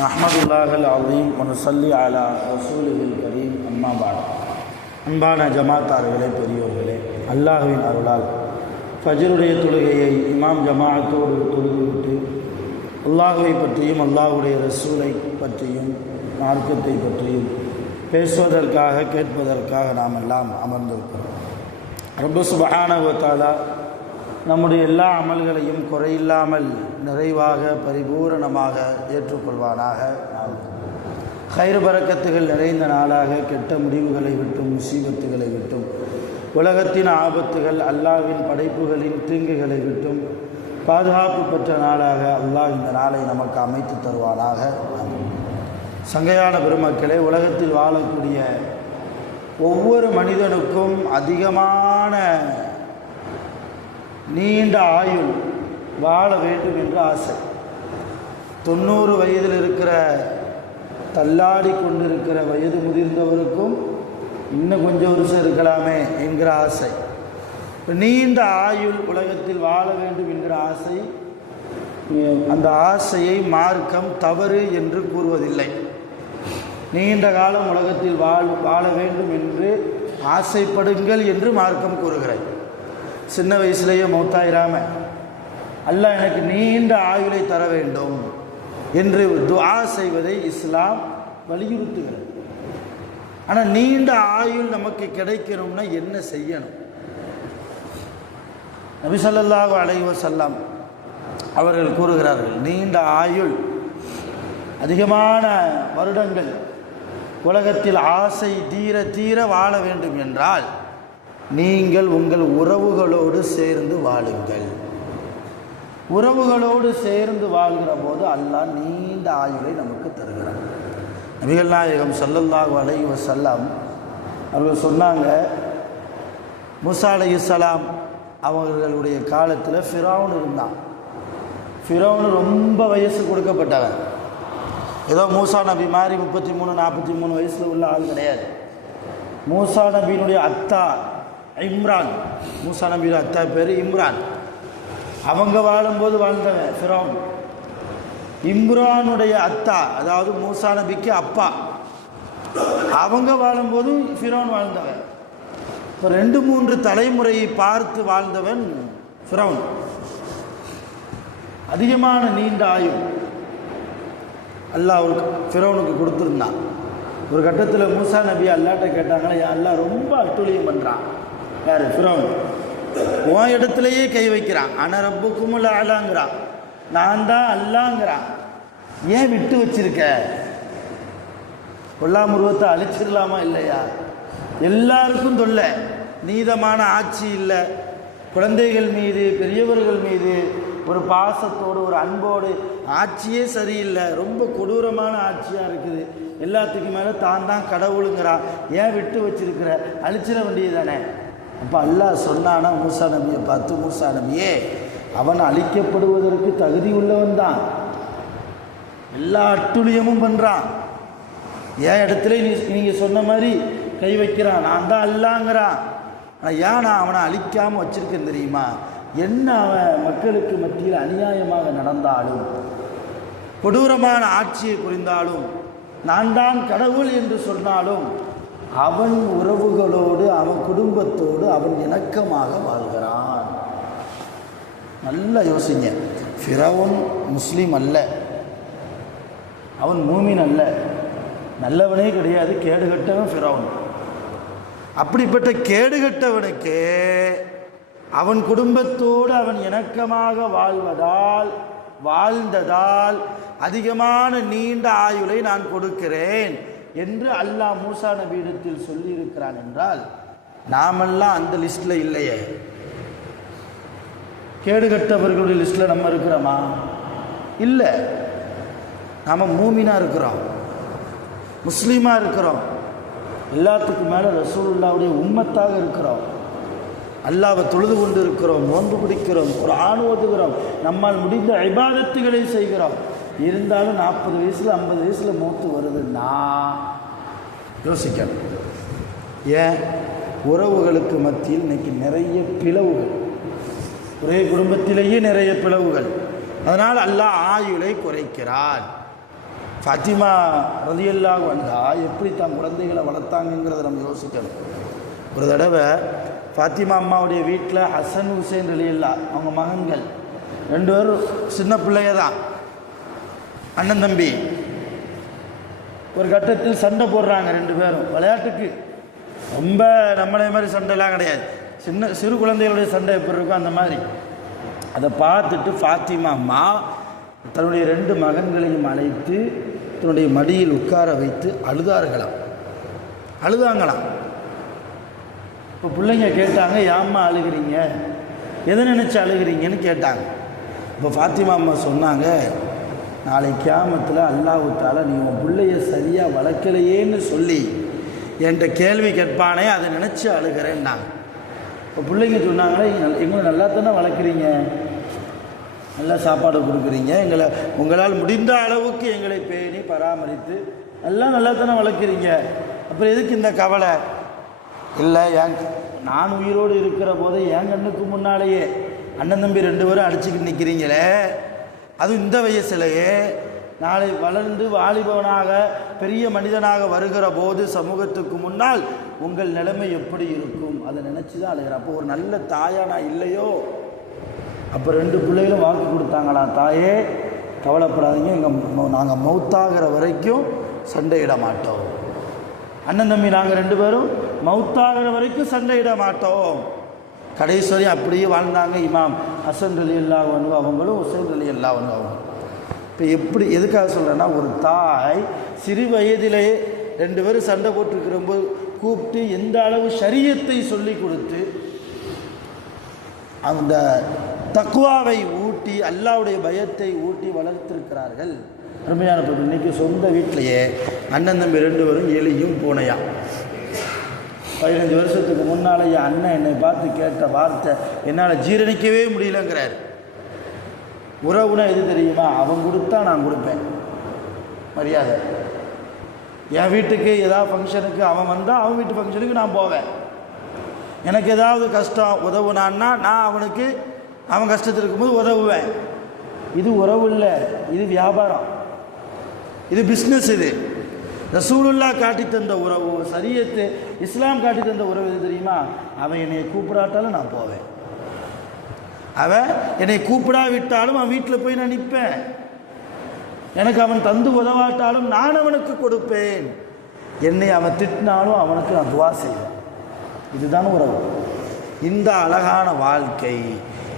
நஹ்மதுல்லாஹல் அலீம் வனுஸல்லி அலா ரசூலில் கரீம் அம்மா பாத். அன்பான ஜமாத்தார்களே, பெரியோர்களே, அல்லாஹுவின் அருளால் ஃபஜ்ருடைய தொழுகையை இமாம் ஜமாஅத்தோடு தொழுதுவிட்டு அல்லாஹுவை பற்றியும் அல்லாஹுடைய ரசூலை பற்றியும் மார்க்கத்தை பற்றியும் பேசுவதற்காக கேட்பதற்காக நாம் எல்லாம் அமர்ந்திருக்கிறோம். ரப்பு சுப்ஹானஹு வ தஆலா நம்முடைய எல்லா அமல்களையும் குறையில்லாமல் நிறைவாக பரிபூரணமாக ஏற்றுக்கொள்வானாக. கைர் பரக்கத்துகள் நிறைந்த நாளாக, கெட்ட முடிவுகளை விட்டும் முசீபத்துகளை விட்டும் உலகத்தின் ஆபத்துகள் அல்லாஹ்வின் படைப்புகளின் தீங்குகளை விட்டும் பாதுகாப்பு பெற்ற நாளாக அல்லாஹ் இந்த நாளை நமக்கு அமைத்து தருவானாக. சங்கையான பெருமக்களே, உலகத்தில் வாழக்கூடிய ஒவ்வொரு மனிதனுக்கும் அதிகமான நீண்ட ஆயுள் வாழ வேண்டும் என்று ஆசை. 90 வயதில் இருக்கிற தள்ளாடி கொண்டிருக்கிற வயது முதிர்ந்தவருக்கும் இன்னும் கொஞ்சம் வருஷம் இருக்கலாமே என்கிற ஆசை. நீண்ட ஆயுள் உலகத்தில் வாழ வேண்டும் என்கிற ஆசை, அந்த ஆசையை மார்க்கம் தவறு என்று கூறுவதில்லை. நீண்ட காலம் உலகத்தில் வாழ வேண்டும் என்று ஆசைப்படுங்கள் என்று மார்க்கம் கூறுகிறது. சின்ன வயசுலேயே மௌத்தாயிராம அல்லாஹ் எனக்கு நீண்ட ஆயுளை தர வேண்டும் என்று துஆ செய்வதை இஸ்லாம் வலியுறுத்துகிறது. ஆனால் நீண்ட ஆயுள் நமக்கு கிடைக்கணும்னா என்ன செய்யணும்? நபி ஸல்லல்லாஹு அலைஹி வஸல்லம் அவர்கள் கூறுகிறார்கள், நீண்ட ஆயுள், அதிகமான வருடங்கள் உலகத்தில் ஆசை தீர தீர வாழ வேண்டும் என்றால் நீங்கள் உங்கள் உறவுகளோடு சேர்ந்து வாழுங்கள். உறவுகளோடு சேர்ந்து வாழ்கிற போது அல்லாஹ் நீண்ட ஆயுளை நமக்கு தருகிறார். நபிகள் நாயகம் ஸல்லல்லாஹு அலைஹி வஸல்லம் அவர்கள் சொன்னாங்க, மூசா அலைஹிஸ்ஸலாம் அவர்களுடைய காலத்தில் ஃபிரௌன் இருந்தான். ஃபிரௌன் ரொம்ப வயசு கொடுக்கப்பட்டவன். ஏதோ மூசா நபி மாதிரி 33 43 வயசில் உள்ள ஆள் கிடையாது. மூசா நபியினுடைய அத்தா இம்ரான், மூசா நபியோட அத்தா பேர் இம்ரான். அவங்க வாழும்போது வாழ்ந்தவன் ஃபிரௌன். இம்ரானுடைய அத்தா, அதாவது மூசா நபிக்கு அப்பா, அவங்க வாழும்போது ஃபிரௌன் வாழ்ந்தவன். இப்போ 2-3 தலைமுறையை பார்த்து வாழ்ந்தவன் ஃபிரௌன். அதிகமான நீண்ட ஆயுள் அல்லாஹ் அவருக்கு ஃபிரௌனுக்கு கொடுத்துருந்தான். ஒரு கட்டத்தில் மூசா நபி அல்லாட்ட கேட்டாங்களே, அல்லாஹ் ரொம்ப அட்டுழியம் பண்ணுறான். யார்? ஃபிரௌன். உன் இடத்துலையே கை வைக்கிறான். அன ரப்புக்குமுல் அலாங்கிறான், நான் தான் அல்லாங்கிறான். ஏன் விட்டு வச்சிருக்க? கொல்லாமுருவத்தை அழிச்சிடலாமா இல்லையா? எல்லாருக்கும் தொல்லை, நீதமான ஆட்சி இல்லை, குழந்தைகள் மீது பெரியவர்கள் மீது ஒரு பாசத்தோடு ஒரு அன்போடு ஆட்சியே சரியில்லை, ரொம்ப கொடூரமான ஆட்சியாக இருக்குது, எல்லாத்துக்கும் மேலே தான் தான் கடவுளுங்கிறான், ஏன் விட்டு வச்சிருக்கிற? அழிச்சிட வேண்டியது தானே. அப்போ அல்லாஹ் சொன்னானா மூசா நபியை பார்த்து, மூசா நபியே, அவன் அழிக்கப்படுவதற்கு தகுதி உள்ளவன் தான், எல்லா அட்டுழியமும் பண்ணுறான், என் இடத்துல நீங்கள் சொன்ன மாதிரி கை வைக்கிறான், நான் தான் அல்லாங்கிறான். ஆனால் ஏன் நான் அவனை அழிக்காமல் வச்சிருக்கேன் தெரியுமா? என்ன அவன் மக்களுக்கு மத்தியில் அநியாயமாக நடந்தாலும், கொடூரமான ஆட்சியை புரிந்தாலும், நான் தான் கடவுள் என்று சொன்னாலும், அவன் உறவுகளோடு அவன் குடும்பத்தோடு அவன் இணக்கமாக வாழ்கிறான். நல்லா யோசிங்க. ஃபிரௌன் முஸ்லீம் அல்ல, அவன் மூமின் அல்ல, நல்லவனே கிடையாது, கேடுகட்டவன் ஃபிரௌன். அப்படிப்பட்ட கேடுகட்டவனுக்கு அவன் குடும்பத்தோடு அவன் இணக்கமாக வாழ்ந்ததால் அதிகமான நீண்ட ஆயுளை நான் கொடுக்கிறேன் என்று அல்லாஹ் மூசா நபியிடத்தில் சொல்லியிருக்கிறான் என்றால், நாமெல்லாம் அந்த லிஸ்ட்டில் இல்லையே. கேடுகட்டவர்களுடைய லிஸ்ட்டில் நம்ம இருக்கிறோமா? இல்லை. நாம் மூமினாக இருக்கிறோம், முஸ்லீமாக இருக்கிறோம், எல்லாத்துக்கும் மேலே ரசூலுல்லாஹ்வுடைய உம்மத்தாக இருக்கிறோம், அல்லாஹ்வை தொழுது கொண்டு இருக்கிறோம், நோன்பு பிடிக்கிறோம், குர்ஆன் ஓதுகிறோம், நம்மால் முடிந்த இபாதத்துகளை செய்கிறோம். இருந்தாலும் 40 வயசில் 50 வயசில் மௌத்து வருதுன்னா யோசிக்கணும். ஏன்? உறவுகளுக்கு மத்தியில் இன்னைக்கு நிறைய பிளவுகள். ஒரே குடும்பத்திலேயே நிறைய பிளவுகள். அதனால் அல்லாஹ் ஆயுளை குறைக்கிறான். ஃபாத்திமா ரலியல்லாஹு அன்ஹா எப்படி தான் குழந்தைகளை வளர்த்தாங்கிறத நம்ம யோசிக்கணும். ஒரு தடவை ஃபாத்திமா அம்மாவுடைய வீட்டில் ஹசன் ஹுசைன் ரலியல்லாஹ் அவங்க மகன்கள் 2 பேரும் சின்ன பிள்ளைய தான், அண்ணன் தம்பி. ஒரு கட்டத்தில் சண்டை போடுறாங்க 2 பேரும் விளையாட்டுக்கு. ரொம்ப நம்மளே மாதிரி சண்டைலாம் கிடையாது, சிறு குழந்தைகளுடைய சண்டை எப்படி இருக்கும் அந்த மாதிரி. அதை பார்த்துட்டு ஃபாத்திமா அம்மா தன்னுடைய 2 மகன்களையும் அழைத்து தன்னுடைய மடியில் உட்கார வைத்து அழுதாங்களாம். இப்போ பிள்ளைங்க கேட்டாங்க, ஏம்மா அழுகிறீங்க, எதை நினச்சி அழுகிறீங்கன்னு கேட்டாங்க. இப்போ ஃபாத்திமா அம்மா சொன்னாங்க, நாளை கியாமத்தில் அல்லாஹ் தஆலா நீ உன் பிள்ளைய சரியாக வளர்க்கலையேன்னு சொல்லி என்கிட்ட கேள்வி கேட்பானே, அதை நினச்சி அழுகிறேன்னாங்க. இப்போ பிள்ளைங்க சொன்னாங்களே, எங்களை நல்லா தானே வளர்க்குறீங்க, நல்லா சாப்பாடு கொடுக்குறீங்க, உங்களால் முடிந்த அளவுக்கு எங்களை பேணி பராமரித்து எல்லாம் நல்லா தானே வளர்க்குறீங்க, அப்புறம் எதுக்கு இந்த கவலை? இல்லை, நான் உயிரோடு இருக்கிற போது என் கண்ணுக்கு முன்னாலேயே அண்ணன் தம்பி 2 பேரும் அடிச்சுக்கிட்டு நிற்கிறீங்களே, அதுவும் இந்த வயசுலையே, நாளை வளர்ந்து வாலிபவனாக பெரிய மனிதனாக வருகிற போது சமூகத்துக்கு முன்னால் உங்கள் நிலைமை எப்படி இருக்கும், அதை நினச்சி தான் அழுகிறேன். அப்போ ஒரு நல்ல தாயா நான் இல்லையோ? அப்போ 2 பிள்ளைகளும் வாக்கு கொடுத்தாங்களா, தாயே கவலைப்படாதீங்க, நாங்கள் மௌத்தாகிற வரைக்கும் சண்டையிட மாட்டோம். அண்ணன் தம்பி நாங்கள் 2 பேரும் மௌத்தாகிற வரைக்கும் சண்டையிட மாட்டோம். கடைசி வரையும் அப்படியே வாழ்ந்தாங்க. இமாம் ஹசன் ரலியல்லாஹு அன்ஹு அவங்களும் ஹுசைன் ரலியல்லாஹு அன்ஹு அவங்களும். இப்போ எப்படி எதுக்காக சொல்கிறேன்னா, ஒரு தாய் சிறு வயதிலேயே 2 பேரும் சண்டை போட்டுருக்கிறபோது கூப்பிட்டு எந்த அளவு ஷரியத்தை சொல்லி கொடுத்து அந்த தக்வாவை ஊட்டி அல்லாஹ்வுடைய பயத்தை ஊட்டி வளர்த்திருக்கிறார்கள். அருமையான பொருள். இன்றைக்கி சொந்த வீட்டிலையே அண்ணன் தம்பி 2 பேரும் எலியும் பூனையா. 15 வருஷத்துக்கு முன்னால் என் அண்ணன் என்னை பார்த்து கேட்ட வார்த்தை என்னால் ஜீரணிக்கவே முடியலங்கிறார். உறவுனா எது தெரியுமா? அவன் கொடுத்தா நான் கொடுப்பேன், மரியாதை. என் வீட்டுக்கு ஏதாவது ஃபங்க்ஷனுக்கு அவன் வந்தால் அவன் வீட்டு ஃபங்க்ஷனுக்கு நான் போவேன். எனக்கு ஏதாவது கஷ்டம் உதவுனான்னா நான் அவனுக்கு அவன் கஷ்டத்தில் இருக்கும்போது உதவுவேன். இது உறவு இல்லை, இது வியாபாரம், இது பிஸ்னஸ். இது ரசூலுல்லாஹ் காட்டி தந்த உறவு, சரியத்து இஸ்லாம் காட்டி தந்த உறவு எது தெரியுமா? அவன் என்னை கூப்பிடாட்டாலும் நான் போவேன், அவன் என்னை கூப்பிடாவிட்டாலும் அவன் வீட்டில் போய் நான் நிற்பேன், எனக்கு அவன் தந்து உதவாட்டாலும் நான் அவனுக்கு கொடுப்பேன், என்னை அவன் திட்டினாலும் அவனுக்கு நான் துவா செய்வேன். இதுதான் உறவு. இந்த அழகான வாழ்க்கை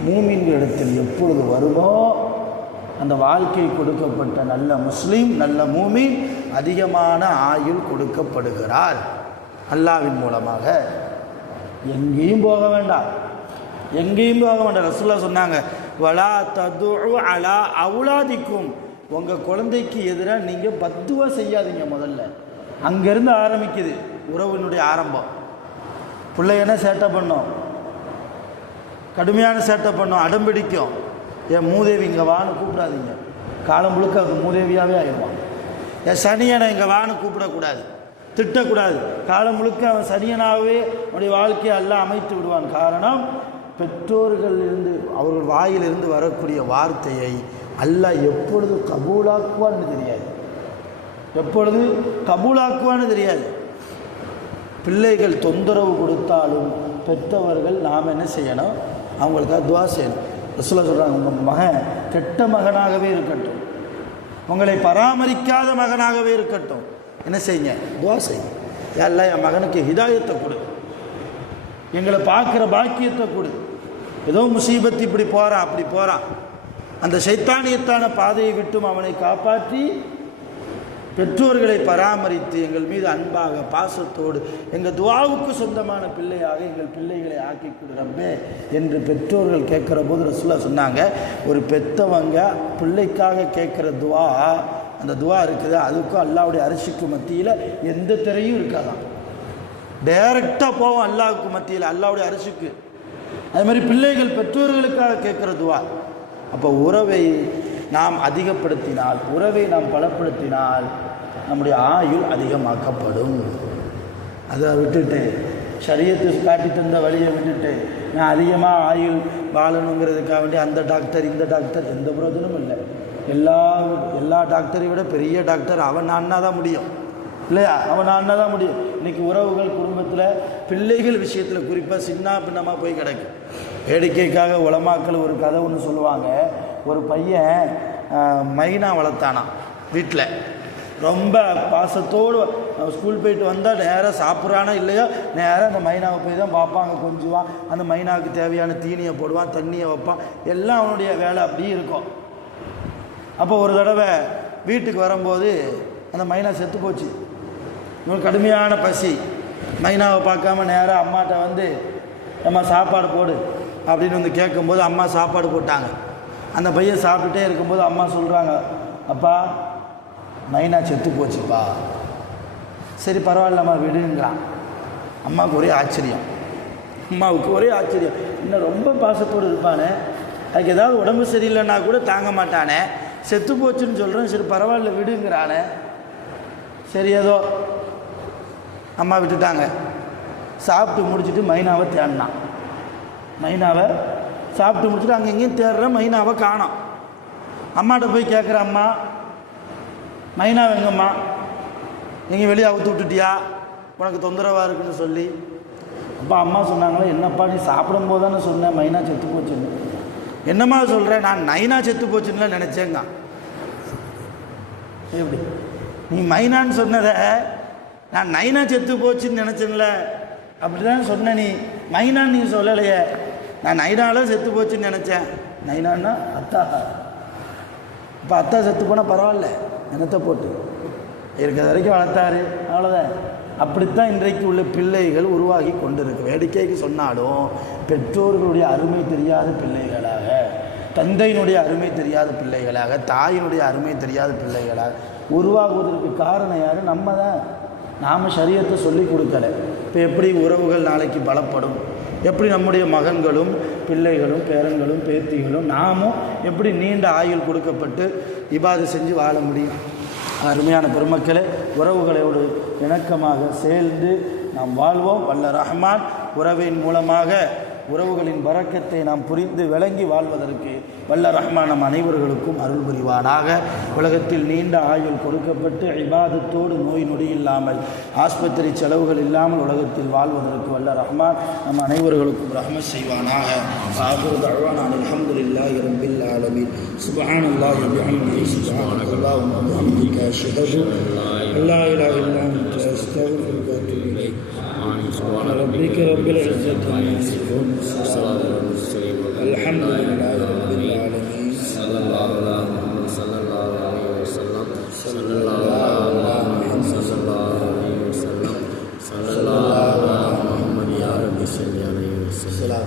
மூமின்களிடத்தில் எப்பொழுது வருமோ அந்த வாழ்க்கை கொடுக்கப்பட்ட நல்ல முஸ்லீம், நல்ல மூமின் அதிகமான ஆயுள் கொடுக்கப்படுகிறார் அல்லாஹ்வின் மூலமாக. எங்கேயும் போக வேண்டாம், எங்கேயும் போக வேண்டாம். ரசூலுல்லாஹ் சொன்னாங்க, வலா ததுஉ அலா அவுலாதிக்கும், உங்கள் குழந்தைக்கு எதிராக நீங்கள் பத்துவா செய்யாதீங்க. முதல்ல அங்கேருந்து ஆரம்பிக்குது உறவினுடைய ஆரம்பம். பிள்ளை என்ன சேட்டை பண்ணோம், கடுமையான சேட்டை பண்ணோம், அடம்பிடிக்கும். என் மூதேவி இங்கே வான்னு கூப்பிடாதீங்க, காலம் முழுக்க அது மூதேவியாகவே ஆயிடுவான். என் சனியனை இங்கே வான்னு கூப்பிடக்கூடாது, திட்டக்கூடாது, காலம் முழுக்க அவன் சனியனாகவே அவனுடைய வாழ்க்கையை எல்லாம் அமைத்து விடுவான். காரணம், பெற்றோர்களிலிருந்து அவர்கள் வாயிலிருந்து வரக்கூடிய வார்த்தையை அல்லாஹ் எப்பொழுது கபூலாக்குவான்னு தெரியாது, எப்பொழுது கபூலாக்குவான்னு தெரியாது. பிள்ளைகள் தொந்தரவு கொடுத்தாலும் பெற்றவர்கள் நாம் என்ன செய்யணும்? அவங்களுக்காக துவா செய்யணும். ரசூலுல்லாஹ் சொல்கிறாங்க, உங்கள் மகன் கெட்ட மகனாகவே இருக்கட்டும், உங்களை பராமரிக்காத மகனாகவே இருக்கட்டும், என்ன செய்யுங்க? துவா செய்யுங்க. யா அல்லாஹ் என் மகனுக்கு ஹிதாயத்தை கொடு, எங்களை பார்க்குற பாக்கியத்தை கொடு. ஏதோ முசீபத்து இப்படி போகிறான் அப்படி போகிறான், அந்த சைத்தானியத்தான பாதையை விட்டும் அவனை காப்பாற்றி பெற்றோர்களை பராமரித்து எங்கள் மீது அன்பாக பாசத்தோடு எங்கள் துவாவுக்கு சொந்தமான பிள்ளையாக எங்கள் பிள்ளைகளை ஆக்கி கொடுறப்பே என்று பெற்றோர்கள் கேட்குற போது ரசூலுல்லாஹ் சொன்னாங்க, ஒரு பெற்றவங்க பிள்ளைக்காக கேட்குற துவா, அந்த துவா இருக்குது, அதுக்கும் அல்லாஹ்வுடைய அரிசிக்கு மத்தியில் எந்த திரையும் இருக்காதான், டைரெக்டாக போவோம் அல்லாஹ்வுக்கு மத்தியில், அல்லாஹ்வுடைய அரிசிக்கு. அது மாதிரி பிள்ளைகள் பெற்றோர்களுக்காக கேட்குற துவா. அப்போ உறவை நாம் அதிகப்படுத்தினால், உறவை நாம் பலப்படுத்தினால் நம்முடைய ஆயுள் அதிகமாக்கப்படும். அதை விட்டுட்டு ஷரியத்து காட்டி தந்த வழியை விட்டுட்டு நான் அதிகமாக ஆயுள் வாழணுங்கிறதுக்காக வேண்டி அந்த டாக்டர் இந்த டாக்டர் எந்த பிரயோஜனமும் இல்லை. எல்லா டாக்டரை விட பெரிய டாக்டர் அவன் ஆடினா தான் முடியும் இல்லையா? அவன் ஆடினா தான் முடியும். இன்றைக்கி உறவுகள் குடும்பத்தில் பிள்ளைகள் விஷயத்தில் குறிப்பாக சின்ன பின்னமாக போய் கிடக்கு. வேடிக்கைக்காக உலமாக்கள் ஒரு கதை ஒன்று சொல்லுவாங்க. ஒரு பையன் மைனா வளர்த்தானா வீட்டில். ரொம்ப பாசத்தோடு ஸ்கூல் போயிட்டு வந்தால் நேராக சாப்பிட்றானா இல்லையோ நேராக அந்த மைனாவை போய் தான் பார்ப்பாங்க, கொஞ்சுவான், அந்த மைனாவுக்கு தேவையான தீனியை போடுவான், தண்ணியை வைப்பான், எல்லாம் அவனுடைய வேலை அப்படியே இருக்கும். அப்போ ஒரு தடவை வீட்டுக்கு வரும்போது அந்த மைனா செத்து போச்சு. இவனுக்கு கடுமையான பசி. மைனாவை பார்க்காம நேராக அம்மாட்ட வந்து அம்மா சாப்பாடு போடு அப்படின்னு வந்து கேட்கும்போது அம்மா சாப்பாடு போட்டாங்க. அந்த பையன் சாப்பிட்டுட்டே இருக்கும்போது அம்மா சொல்கிறாங்க, அப்பா மைனா செத்து போச்சுப்பா. சரி பரவாயில்லம்மா விடுங்கிறான். அம்மாவுக்கு ஒரே ஆச்சரியம். இன்னும் ரொம்ப பாசத்தோடு இருப்பானே, அதுக்கு ஏதாவது உடம்பு சரியில்லைன்னா கூட தாங்க மாட்டானே, செத்து போச்சுன்னு சொல்கிறேன், சரி பரவாயில்ல விடுங்கிறானே. சரி ஏதோ அம்மா விட்டுட்டாங்க. சாப்பிட்டு முடிச்சுட்டு மைனாவை தேடினான். மைனாவை சாப்பிட்டு முடிச்சுட்டு அங்கே எங்கேயும் தேடுற மைனாவை காணோம். அம்மாட்ட போய் கேட்குற, அம்மா மைனாவை எங்கம்மா, எங்கேயும் வெளியே அவுத்து விட்டுட்டியா, உனக்கு தொந்தரவாக இருக்குன்னு சொல்லி. அப்போ அம்மா சொன்னாங்களே, என்னப்பா நீ சாப்பிடும்போது தானே சொன்னேன் மைனா செத்து போச்சுன்னு. என்னம்மா சொல்கிறேன், நான் நைனா செத்து போச்சுன்னு நினச்சேங்க. எப்படி நீ மைனான்னு சொன்னதை நான் நைனா செத்து போச்சுன்னு நினச்சேன்ல, அப்படி தான் சொன்ன, நீ மைனான்னு நீ சொல்லலையே. நான் நைனால செத்து போச்சுன்னு நினச்சேன். நைனான்னா அத்தா. இப்போ அத்தா செத்து போனால் பரவாயில்ல, நினத்தை போட்டு இருக்கிற வரைக்கும் வளர்த்தாரு, அவ்வளோதான். அப்படித்தான் இன்றைக்கு உள்ள பிள்ளைகள் உருவாகி கொண்டிருக்கு. வேடிக்கைக்கு சொன்னாலும் பெற்றோர்களுடைய அருமை தெரியாத பிள்ளைகளாக, தந்தையினுடைய அருமை தெரியாத பிள்ளைகளாக, தாயினுடைய அருமை தெரியாத பிள்ளைகளாக உருவாகுவதற்கு காரணம் யார்? நம்ம தான். நாம் ஷரியத்தை சொல்லி கொடுக்கலை. இப்போ எப்படி உறவுகள் நாளைக்கு பலப்படும், எப்படி நம்முடைய மகன்களும் பிள்ளைகளும் பேரன்களும் பேத்திகளும் நாமும் எப்படி நீண்ட ஆயுள் கொடுக்கப்பட்டு இபாதை செஞ்சு வாழ முடியும்? அருமையான பெருமக்களே, உறவுகளோடு இணக்கமாக சேர்ந்து நாம் வாழ்வோம். வல்ல ரஹ்மான் உறவின் மூலமாக உறவுகளின் பரக்கத்தை நாம் புரிந்து விளங்கி வாழ்வதற்கு வல்ல ரஹ்மான் நம் அனைவர்களுக்கும் அருள் புரிவானாக. உலகத்தில் நீண்ட ஆயுள் கொடுக்கப்பட்டு இபாதத்தோடு நோய் நொடி இல்லாமல் ஆஸ்பத்திரி செலவுகள் இல்லாமல் உலகத்தில் வாழ்வதற்கு வல்ல ரஹ்மான் நம் அனைவர்களுக்கும் ரஹ்மத் செய்வானாக. ஆகிரு தஅவானா அல்ஹம்துலில்லாஹி ரப்பில் ஆலமீன். சுப்ஹானல்லாஹி வ பிஹம்திஹி சுப்ஹானல்லாஹி வ பிஹம்திஹி அஷ்ஹது அல்லா இலாஹ இல்லா அன்த அஸ்தக்ஃபிருக வ அத்தூபு இலைக். سبحان ربك رب العزة عما يصفون الحمد لله رب العالمين. صلى الله على محمد صلى الله عليه وسلم صلى الله على محمد صلى الله عليه وسلم صلى الله على محمد يا رب صل عليه وسلم.